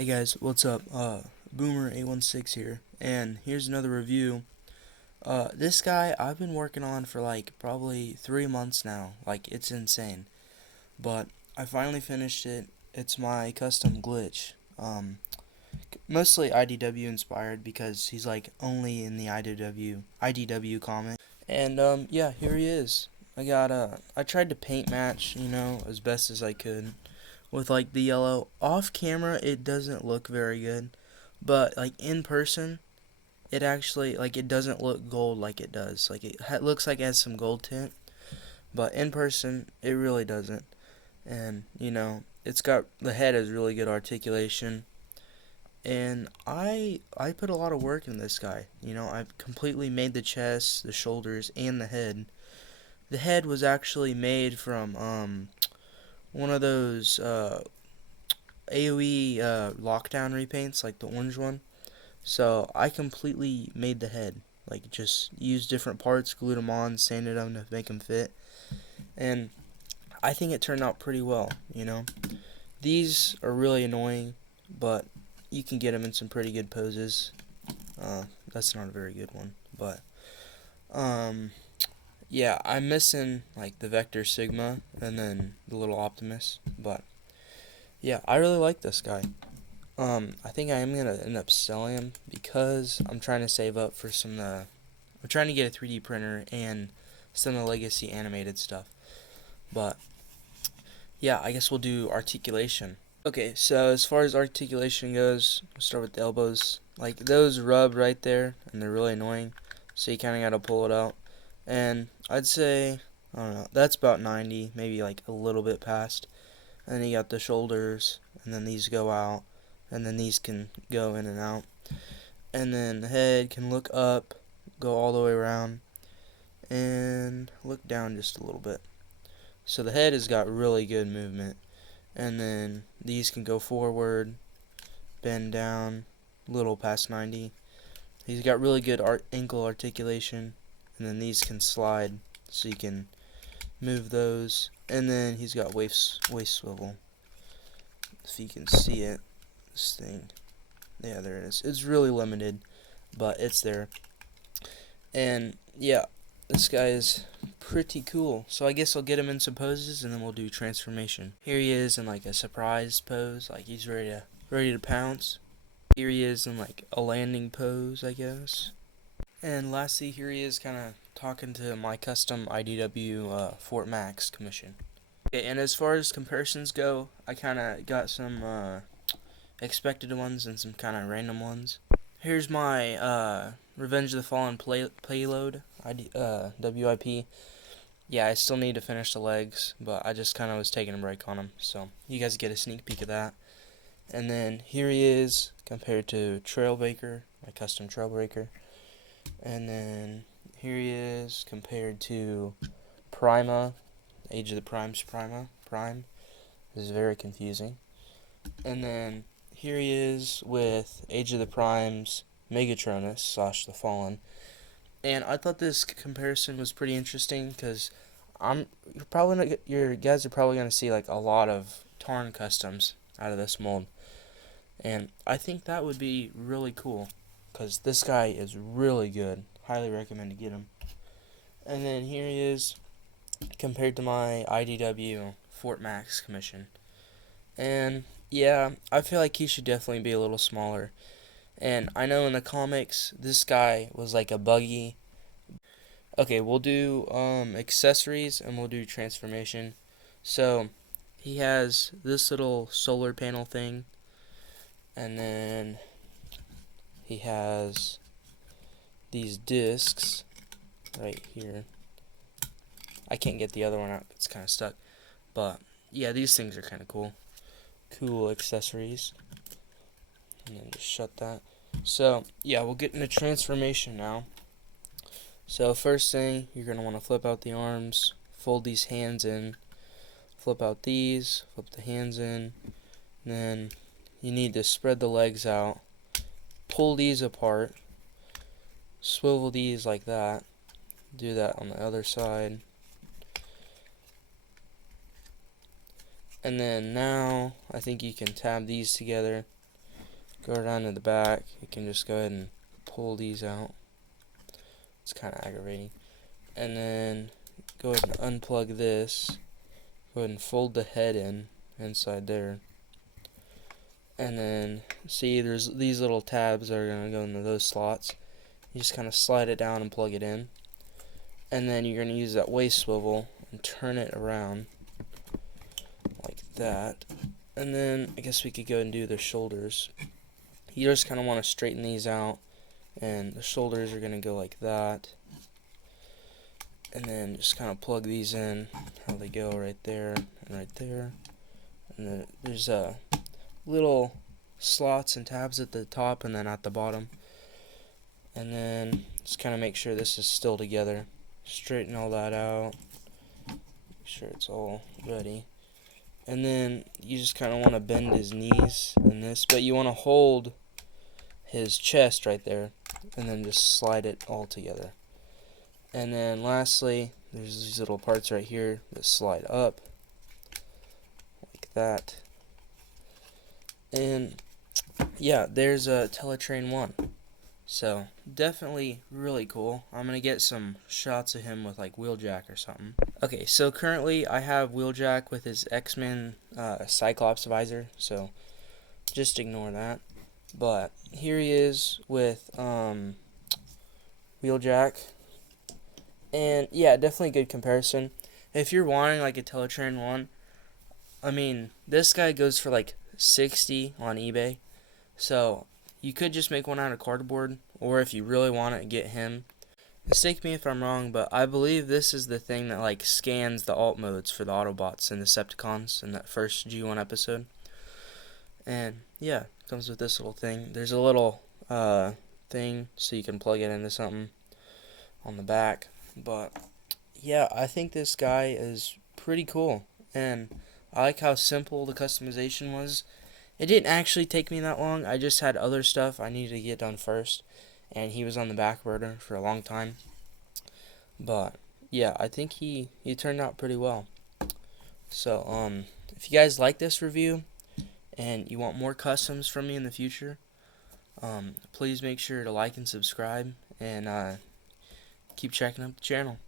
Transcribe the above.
Hey guys, what's up? Boomer816 here, and here's another review. This guy I've been working on for like probably 3 months now. Like, it's insane. But I finally finished it. It's my custom glitch. Mostly IDW inspired because he's like only in the IDW comic. And yeah, here he is. I tried to paint match, as best as I could with like the yellow. Off camera it doesn't look very good, but like in person it actually, like, it doesn't look gold like it does. Like, it looks like it has some gold tint, but in person it really doesn't. And it's got, the head has really good articulation, and I put a lot of work in this guy. I completely made the chest, the shoulders, and the head. The head was actually made from one of those AoE lockdown repaints, like the orange one. So I completely made the head, like just used different parts, glued them on, sanded them to make them fit, and I think it turned out pretty well. These are really annoying, but you can get them in some pretty good poses. That's not a very good one, but yeah, I'm missing like the Vector Sigma and then the little Optimus, but yeah, I really like this guy. I think I am gonna end up selling him because I'm trying to save up for some. I'm trying to get a 3D printer and some of the legacy animated stuff. But yeah, I guess we'll do articulation. Okay, so as far as articulation goes, we'll start with the elbows. Like, those rub right there, and they're really annoying. So you kind of gotta pull it out. And I'd say, I don't know, that's about 90, maybe like a little bit past. And then you got the shoulders, and then these go out, and then these can go in and out. And then the head can look up, go all the way around, and look down just a little bit. So the head has got really good movement. And then these can go forward, bend down, little past 90. He's got really good ankle articulation. And then these can slide, so you can move those. And then he's got waist swivel. If you can see it, this thing. Yeah, there it is. It's really limited, but it's there. And yeah, this guy is pretty cool. So I guess I'll get him in some poses, and then we'll do transformation. Here he is in like a surprise pose, like he's ready to pounce. Here he is in like a landing pose, I guess. And lastly, here he is kind of talking to my custom IDW Fort Max commission. Okay, and as far as comparisons go, I kind of got some expected ones and some kind of random ones. Here's my Revenge of the Fallen payload, WIP. Yeah, I still need to finish the legs, but I just kind of was taking a break on them, so you guys get a sneak peek of that. And then here he is compared to Trailbreaker, my custom Trailbreaker. And then here he is compared to Prima, Age of the Prime's Prime. This is very confusing. And then here he is with Age of the Prime's Megatronus / the Fallen. And I thought this comparison was pretty interesting because you guys are probably gonna see like a lot of Tarn customs out of this mold, and I think that would be really cool because this guy is really good. Highly recommend to get him. And then here he is compared to my IDW Fort Max commission. And yeah, I feel like he should definitely be a little smaller. And I know in the comics, this guy was like a buggy. Okay, we'll do accessories and we'll do transformation. So he has this little solar panel thing, and then he has these discs right here. I can't get the other one out, it's kind of stuck. But yeah, these things are kind of cool. Cool accessories. And then just shut that. So yeah, we'll get into transformation now. So first thing, you're going to want to flip out the arms, fold these hands in, flip out these, flip the hands in, then you need to spread the legs out, pull these apart, swivel these like that, do that on the other side, and then now I think you can tab these together go down to the back, you can just go ahead and pull these out. It's kind of aggravating. And then go ahead and unplug this. Go ahead and fold the head inside there. And then see there's these little tabs that are going to go into those slots. You just kind of slide it down and plug it in. And then you're going to use that waist swivel and turn it around like that. And then I guess we could go and do the shoulders. You just kind of want to straighten these out, and the shoulders are going to go like that. And then just kind of plug these in how they go right there and right there. And then there's little slots and tabs at the top and then at the bottom. And then just kind of make sure this is still together. Straighten all that out. Make sure it's all ready. And then you just kind of want to bend his knees in this, but you want to hold his chest right there and then just slide it all together. And then lastly, there's these little parts right here that slide up like that. And yeah, there's a Teletrain 1. So definitely really cool. I'm gonna get some shots of him with like Wheeljack or something. Okay, so currently I have Wheeljack with his X-Men Cyclops visor, so just ignore that. But here he is with Wheeljack, and yeah, definitely good comparison. If you're wanting like a Teletrain 1, I mean this guy goes for like $60 on eBay, so you could just make one out of cardboard, or if you really want it, get him. Mistake me if I'm wrong, but I believe this is the thing that like scans the alt modes for the Autobots and Decepticons in that first G1 episode. And yeah, it comes with this little thing. There's a little thing so you can plug it into something on the back. But yeah, I think this guy is pretty cool, and I like how simple the customization was. It didn't actually take me that long. I just had other stuff I needed to get done first, and he was on the back burner for a long time. But yeah, I think he turned out pretty well. So if you guys like this review and you want more customs from me in the future, please make sure to like and subscribe, and keep checking out the channel.